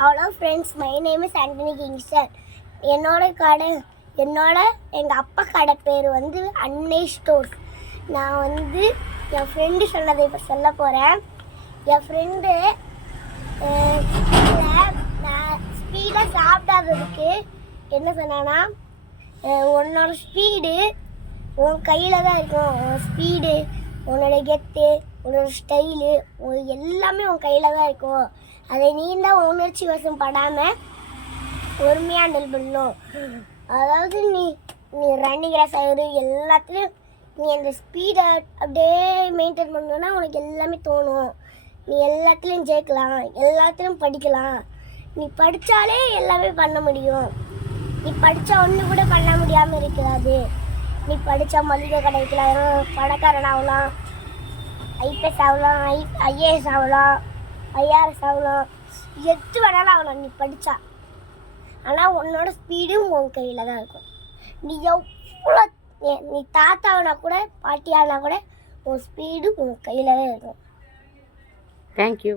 Hello friends, my name is Antony Kingston. எங்கள் அப்பா கடை பேர் வந்து அன்னை ஸ்டோர்ஸ். நான் என் ஃப்ரெண்டு சொன்னதை இப்போ சொல்ல போகிறேன். என் ஃப்ரெண்டு நான் ஸ்பீடாக சாப்பிடாததுக்கு என்ன சொன்னான்னா, உன்னோட ஸ்பீடு உன் கையில் தான் இருக்கும். உன் ஸ்பீடு, உன்னோட கெத்து, உன்னோட ஸ்டைலு எல்லாமே உன் கையில் தான் இருக்கும். அதை நீ தான் உணர்ச்சி வசம் படாமல் பொறுமையாக ஹேண்டில் பண்ணணும். அதாவது நீ ரன்னிங் ரேஸ் ஆகிடு எல்லாத்துலேயும் நீ அந்த ஸ்பீடை அப்படியே மெயின்டைன் பண்ணணுன்னா உனக்கு எல்லாமே தோணும். நீ எல்லாத்துலேயும் ஜெயிக்கலாம், எல்லாத்துலேயும் படிக்கலாம். நீ படித்தாலே எல்லாமே பண்ண முடியும். நீ படித்தா ஒன்று கூட பண்ண முடியாமல் இருக்கிறாது. நீ படித்தா மளிகை கடை வைக்கலாம், பணக்காரன் ஆகலாம், ஐபிஎஸ் ஆகலாம், ஐஏஎஸ் ஆகலாம், ஐஆர்எஸ் ஆகலாம், எது வேணாலும் ஆகலாம் நீ படித்தா. ஆனால் உன்னோட ஸ்பீடும் உன் கையில் தான் இருக்கும். நீ எவ்வளோ நீ தாத்தாவினா கூட பாட்டியானா கூட உன் ஸ்பீடு உன் கையில் தான் இருக்கும். தேங்க்யூ.